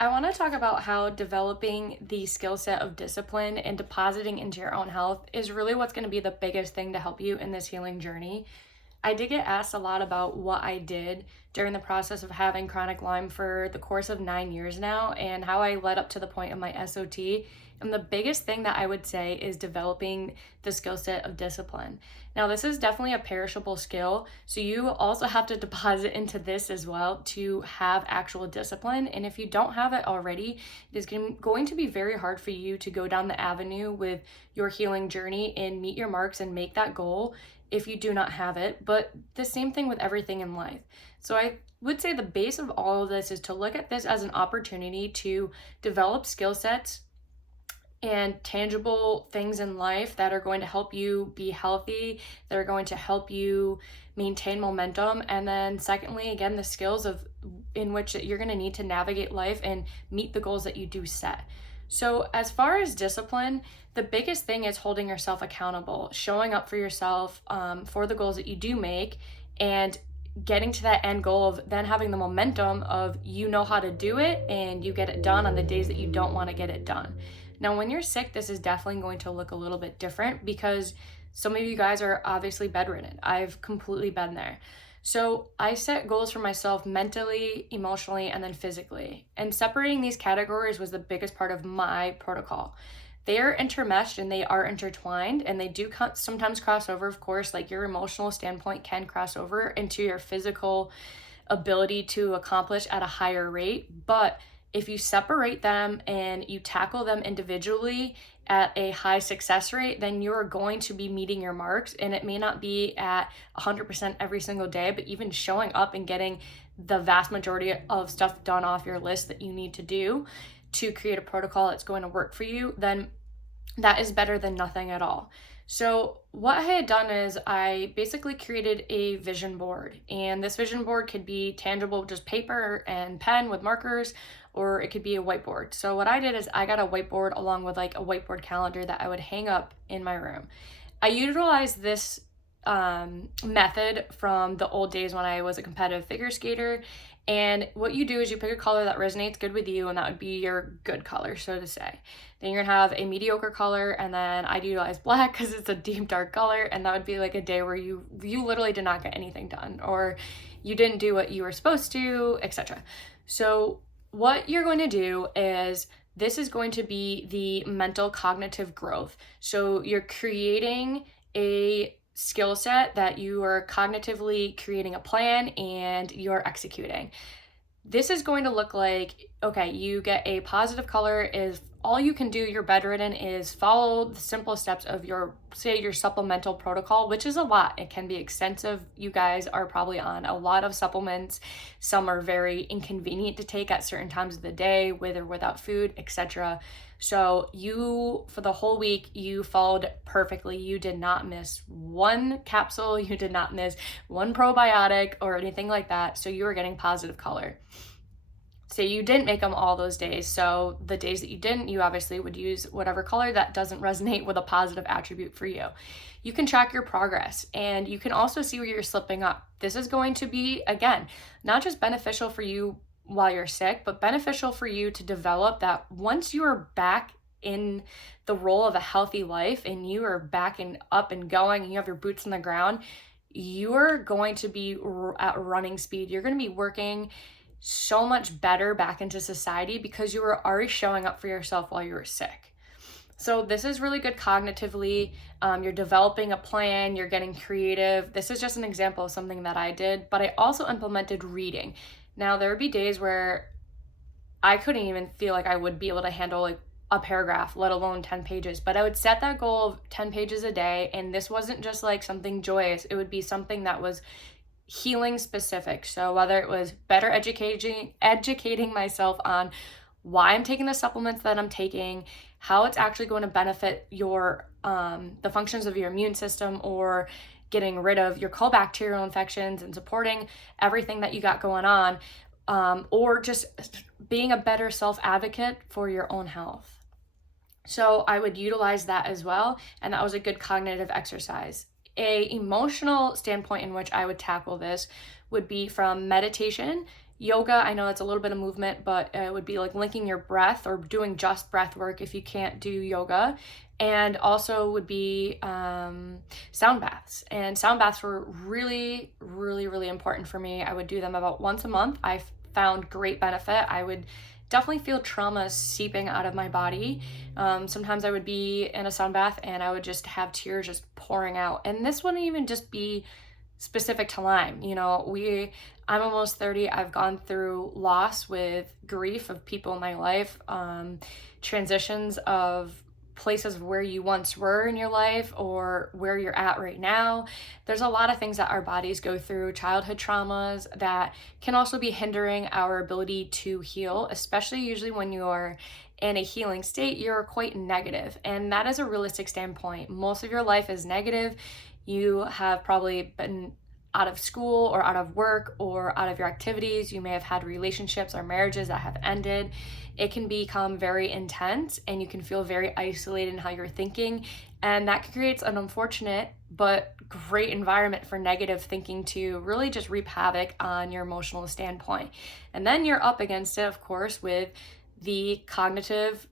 I want to talk about how developing the skill set of discipline and depositing into your own health is really what's going to be the biggest thing to help you in this healing journey. I did get asked a lot about what I did during the process of having chronic Lyme for the course of 9 years now and how I led up to the point of my SOT. And the biggest thing that I would say is developing the skill set of discipline. Now, this is definitely a perishable skill, so you also have to deposit into this as well to have actual discipline. And if you don't have it already, it is going to be very hard for you to go down the avenue with your healing journey and meet your marks and make that goal if you do not have it. But the same thing with everything in life. So I would say the base of all of this is to look at this as an opportunity to develop skill sets and tangible things in life that are going to help you be healthy, that are going to help you maintain momentum. And then secondly, again, the skills of in which you're going to need to navigate life and meet the goals that you do set. So as far as discipline, the biggest thing is holding yourself accountable, showing up for yourself, for the goals that you do make, and getting to that end goal of then having the momentum of you know how to do it and you get it done on the days that you don't want to get it done. Now, when you're sick, this is definitely going to look a little bit different because some of you guys are obviously bedridden. I've completely been there. So I set goals for myself mentally, emotionally, and then physically. And separating these categories was the biggest part of my protocol. They are intermeshed and they are intertwined, and they do sometimes cross over, of course. Like your emotional standpoint can cross over into your physical ability to accomplish at a higher rate. But if you separate them and you tackle them individually at a high success rate, then you're going to be meeting your marks. And it may not be at 100% every single day, but even showing up and getting the vast majority of stuff done off your list that you need to do to create a protocol that's going to work for you, then that is better than nothing at all. So what I had done is I basically created a vision board, and this vision board could be tangible, just paper and pen with markers, or it could be a whiteboard. So what I did is I got a whiteboard along with like a whiteboard calendar that I would hang up in my room. I utilized this method from the old days when I was a competitive figure skater. And what you do is you pick a color that resonates good with you, and that would be your good color, so to say. Then you're gonna have a mediocre color, and then I'd utilize black because it's a deep dark color, and that would be like a day where you literally did not get anything done, or you didn't do what you were supposed to, etc. So what you're going to do is this is going to be the mental cognitive growth. So you're creating a skill set that you are cognitively creating a plan and you're executing. This is going to look like, okay, you get a positive color is all you can do, you're bedridden, is follow the simple steps of your supplemental protocol, which is a lot. It can be extensive. You guys are probably on a lot of supplements. Some are very inconvenient to take at certain times of the day, with or without food, etc. So you, for the whole week, you followed perfectly. You did not miss one capsule. You did not miss one probiotic or anything like that. So you were getting positive color. Say you didn't make them all those days. So the days that you didn't, you obviously would use whatever color that doesn't resonate with a positive attribute for you. You can track your progress, and you can also see where you're slipping up. This is going to be, again, not just beneficial for you while you're sick, but beneficial for you to develop that once you are back in the role of a healthy life and you are back and up and going and you have your boots on the ground, you're going to be at running speed. You're going to be working so much better back into society because you were already showing up for yourself while you were sick. So this is really good cognitively. You're developing a plan, you're getting creative. This is just an example of something that I did, but I also implemented reading. Now, there would be days where I couldn't even feel like I would be able to handle like a paragraph, let alone 10 pages, but I would set that goal of 10 pages a day. And this wasn't just like something joyous. It would be something that was healing specific. So whether it was better educating myself on why I'm taking the supplements that I'm taking, how it's actually going to benefit your the functions of your immune system, or getting rid of your co-bacterial infections and supporting everything that you got going on, or just being a better self-advocate for your own health. So I would utilize that as well, and that was a good cognitive exercise. A emotional standpoint in which I would tackle this would be from meditation Yoga, I know it's a little bit of movement, but it would be like linking your breath or doing just breath work if you can't do yoga. And also would be sound baths. And sound baths were really, really, really important for me. I would do them about once a month. I found great benefit. I would definitely feel trauma seeping out of my body. Sometimes I would be in a sound bath and I would just have tears just pouring out. And this wouldn't even just be specific to Lyme. I'm almost 30. I've gone through loss with grief of people in my life, transitions of places of where you once were in your life or where you're at right now. There's a lot of things that our bodies go through, childhood traumas that can also be hindering our ability to heal, especially usually when you're in a healing state, you're quite negative. And that is a realistic standpoint. Most of your life is negative. You have probably been out of school or out of work or out of your activities. You may have had relationships or marriages that have ended. It can become very intense and you can feel very isolated in how you're thinking. And that creates an unfortunate but great environment for negative thinking to really just reap havoc on your emotional standpoint. And then you're up against it, of course, with the cognitive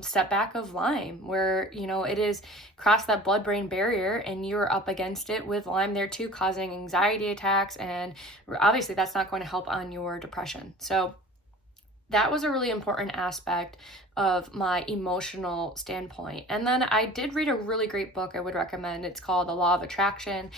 setback of Lyme, where it is crossed that blood-brain barrier and you're up against it with Lyme there too, causing anxiety attacks, and obviously that's not going to help on your depression. So that was a really important aspect of my emotional standpoint. And then I did read a really great book I would recommend. It's called The Law of Attraction.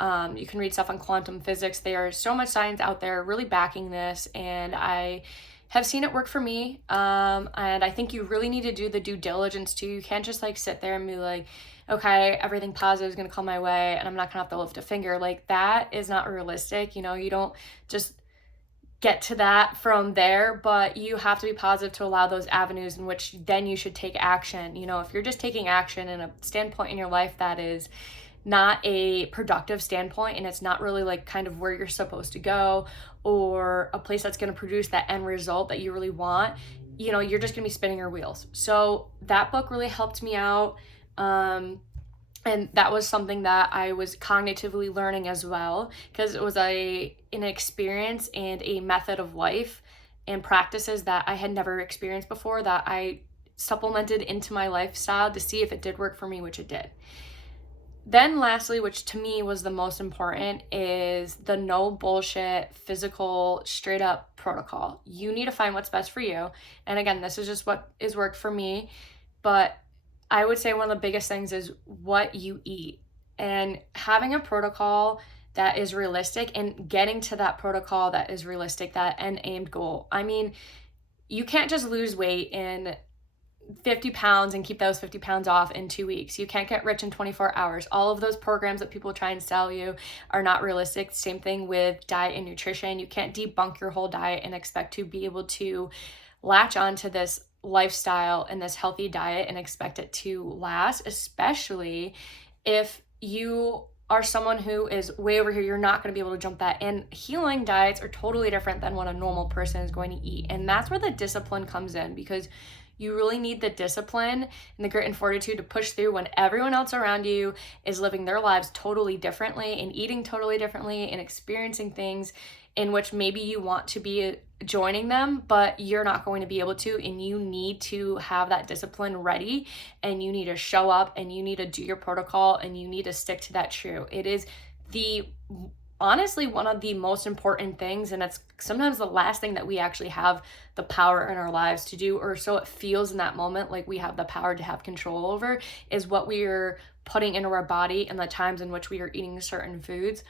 You can read stuff on quantum physics. There's so much science out there really backing this, and I have seen it work for me. And I think you really need to do the due diligence too. You can't just sit there and be like, okay, everything positive is going to come my way and I'm not going to have to lift a finger. That is not realistic. You don't just get to that from there, but you have to be positive to allow those avenues in which then you should take action. If you're just taking action in a standpoint in your life that is not a productive standpoint and it's not really kind of where you're supposed to go or a place that's going to produce that end result that you really want, you're just going to be spinning your wheels. So that book really helped me out. And that was something that I was cognitively learning as well, because it was an experience and a method of life and practices that I had never experienced before that I supplemented into my lifestyle to see if it did work for me, which it did. Then lastly, which to me was the most important, is the no bullshit physical straight up protocol. You need to find what's best for you. And again, this is just what is worked for me, but I would say one of the biggest things is what you eat and having a protocol that is realistic and getting to that protocol that is realistic, that end aimed goal. I mean, you can't just lose weight in 50 pounds and keep those 50 pounds off in 2 weeks. You can't get rich in 24 hours. All of those programs that people try and sell you are not realistic. Same thing with diet and nutrition. You can't debunk your whole diet and expect to be able to latch onto this lifestyle and this healthy diet and expect it to last, especially if you are someone who is way over here. You're not going to be able to jump that. And healing diets are totally different than what a normal person is going to eat. And that's where the discipline comes in, because you really need the discipline and the grit and fortitude to push through when everyone else around you is living their lives totally differently and eating totally differently and experiencing things in which maybe you want to be joining them, but you're not going to be able to, and you need to have that discipline ready, and you need to show up, and you need to do your protocol, and you need to stick to that true. It is honestly one of the most important things, and it's sometimes the last thing that we actually have the power in our lives to do, or so it feels in that moment like we have the power to have control over, is what we are putting into our body and the times in which we are eating certain foods.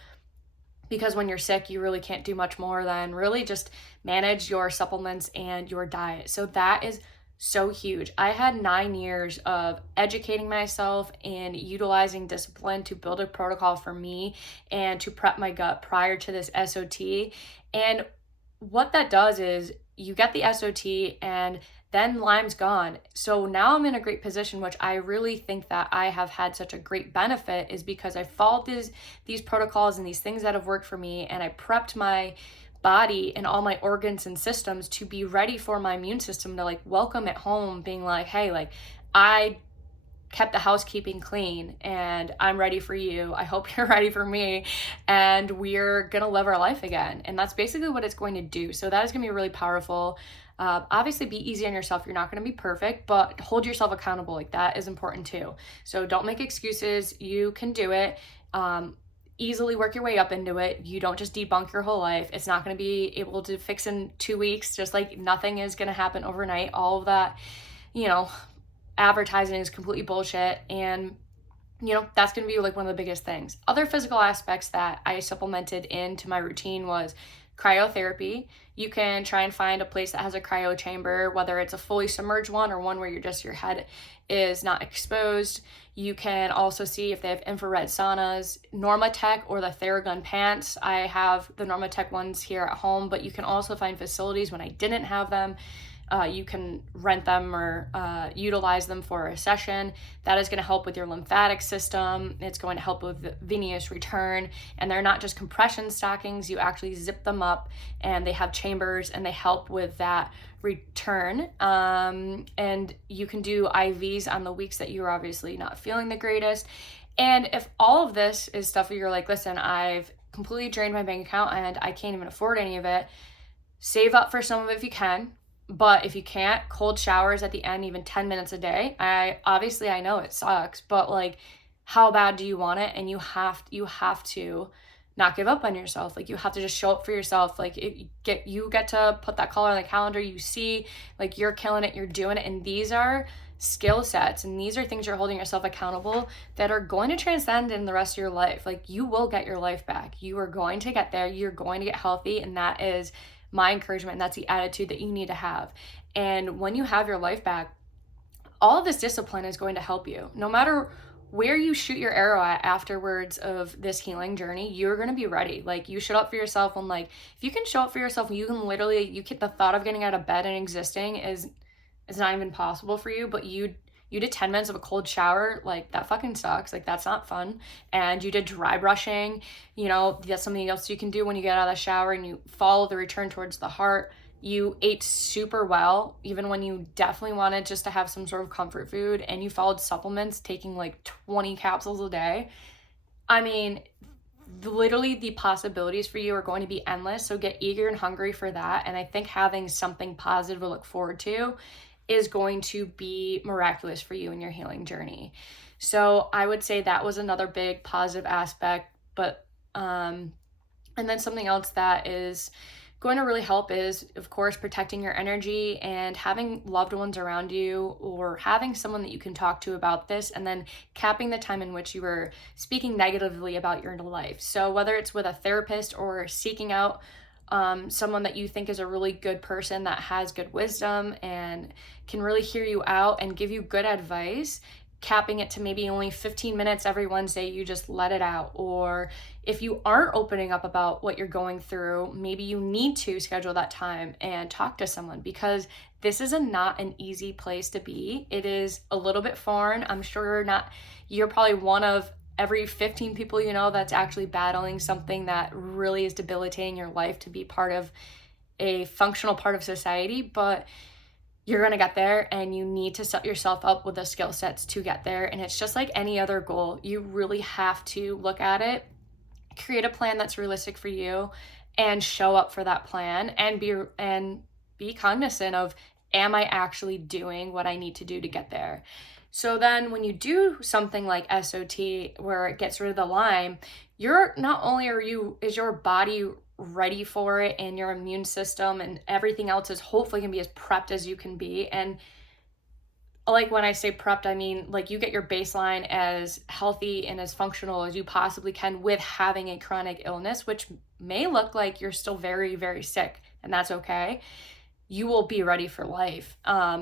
Because when you're sick, you really can't do much more than really just manage your supplements and your diet. So that is so huge. I had 9 years of educating myself and utilizing discipline to build a protocol for me and to prep my gut prior to this SOT. And what that does is you get the SOT and then Lyme's gone. So now I'm in a great position, which I really think that I have had such a great benefit is because I followed these protocols and these things that have worked for me, and I prepped my body and all my organs and systems to be ready for my immune system to welcome it home, being like, hey, I kept the housekeeping clean, and I'm ready for you. I hope you're ready for me, and we're gonna live our life again. And that's basically what it's going to do. So that is gonna be really powerful. Obviously be easy on yourself. You're not going to be perfect, but hold yourself accountable. Like, that is important too. So don't make excuses. You can do it. Easily work your way up into it. You don't just debunk your whole life. It's not going to be able to fix in 2 weeks, just like nothing is going to happen overnight. All of that, advertising is completely bullshit. And that's going to be like one of the biggest things. Other physical aspects that I supplemented into my routine was cryotherapy. You can try and find a place that has a cryo chamber, whether it's a fully submerged one or one where your head is not exposed. You can also see if they have infrared saunas, Normatec or the Theragun pants. I have the Normatec ones here at home, but you can also find facilities when I didn't have them. You can rent them or utilize them for a session. That is going to help with your lymphatic system. It's going to help with venous return. And they're not just compression stockings. You actually zip them up, and they have chambers, and they help with that return. And you can do IVs on the weeks that you're obviously not feeling the greatest. And if all of this is stuff that you're like, listen, I've completely drained my bank account and I can't even afford any of it, save up for some of it if you can. But if you can't, cold showers at the end, even 10 minutes a day. I know it sucks, but like, how bad do you want it? And you have to not give up on yourself. Like, you have to just show up for yourself. Like, you get to put that color on the calendar. You see, like, you're killing it, you're doing it. And these are skill sets, and these are things you're holding yourself accountable that are going to transcend in the rest of your life. Like, you will get your life back. You are going to get there. You're going to get healthy. And that is my encouragement. And that's the attitude that you need to have. And when you have your life back, all of this discipline is going to help you. No matter where you shoot your arrow at afterwards of this healing journey, you're going to be ready. Like, you show up for yourself, and like, if you can show up for yourself, you can literally, the thought of getting out of bed and existing is not even possible for you, but you did 10 minutes of a cold shower, like, that fucking sucks. Like, that's not fun. And you did dry brushing, that's something else you can do when you get out of the shower, and you follow the return towards the heart. You ate super well, even when you definitely wanted just to have some sort of comfort food, and you followed supplements, taking like 20 capsules a day. I mean, literally the possibilities for you are going to be endless. So get eager and hungry for that. And I think having something positive to look forward to is going to be miraculous for you in your healing journey. So I would say that was another big positive aspect. But and then something else that is going to really help is, of course, protecting your energy and having loved ones around you, or having someone that you can talk to about this, and then capping the time in which you were speaking negatively about your life. So whether it's with a therapist or seeking out someone that you think is a really good person that has good wisdom and can really hear you out and give you good advice, capping it to maybe only 15 minutes every Wednesday, you just let it out. Or if you aren't opening up about what you're going through, maybe you need to schedule that time and talk to someone, because this is not an easy place to be. It is a little bit foreign. I'm sure you're probably one of every 15 people you know that's actually battling something that really is debilitating your life to be part of a functional part of society, but you're going to get there, and you need to set yourself up with the skill sets to get there. And it's just like any other goal. You really have to look at it, create a plan that's realistic for you, and show up for that plan, and be cognizant of, am I actually doing what I need to do to get there? So then when you do something like SOT, where it gets rid of the Lyme, you're not only is your body ready for it, and your immune system and everything else is hopefully going to be as prepped as you can be. And like, when I say prepped, I mean like you get your baseline as healthy and as functional as you possibly can with having a chronic illness, which may look like you're still very, very sick, and that's okay. You will be ready for life.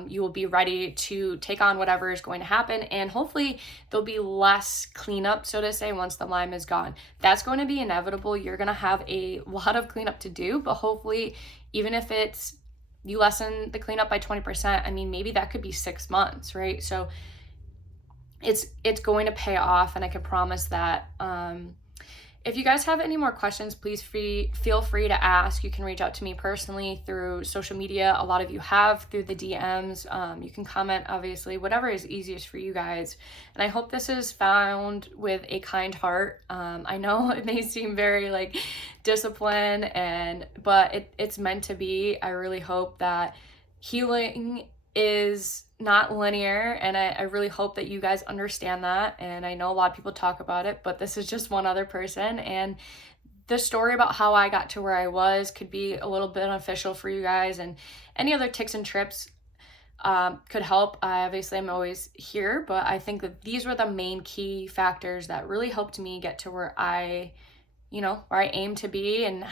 You will be ready to take on whatever is going to happen, and hopefully there'll be less cleanup, so to say, once the Lyme is gone. That's going to be inevitable. You're going to have a lot of cleanup to do, but hopefully, even if it's you lessen the cleanup by 20%, I mean, maybe that could be 6 months, right? So it's going to pay off, and I can promise that. If you guys have any more questions, please feel free to ask. You can reach out to me personally through social media. A lot of you have through the DMs. You can comment, obviously, whatever is easiest for you guys. And I hope this is found with a kind heart. I know it may seem very like discipline, but it's meant to be. I really hope that healing is not linear, and I really hope that you guys understand that. And I know a lot of people talk about it, but this is just one other person, and the story about how I got to where I was could be a little beneficial for you guys, and any other tips and trips could help. Obviously I'm always here, but I think that these were the main key factors that really helped me get to where I aim to be, and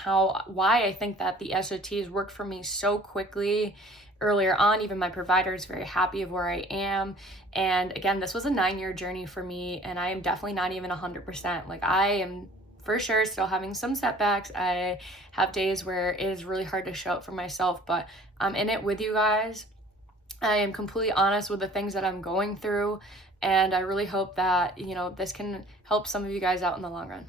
why I think that the SOTs worked for me so quickly earlier on. Even my provider is very happy of where I am. And again, this was a 9-year journey for me, and I am definitely not even 100%. Like, I am for sure still having some setbacks. I have days where it is really hard to show up for myself, but I'm in it with you guys. I am completely honest with the things that I'm going through, and I really hope that, this can help some of you guys out in the long run.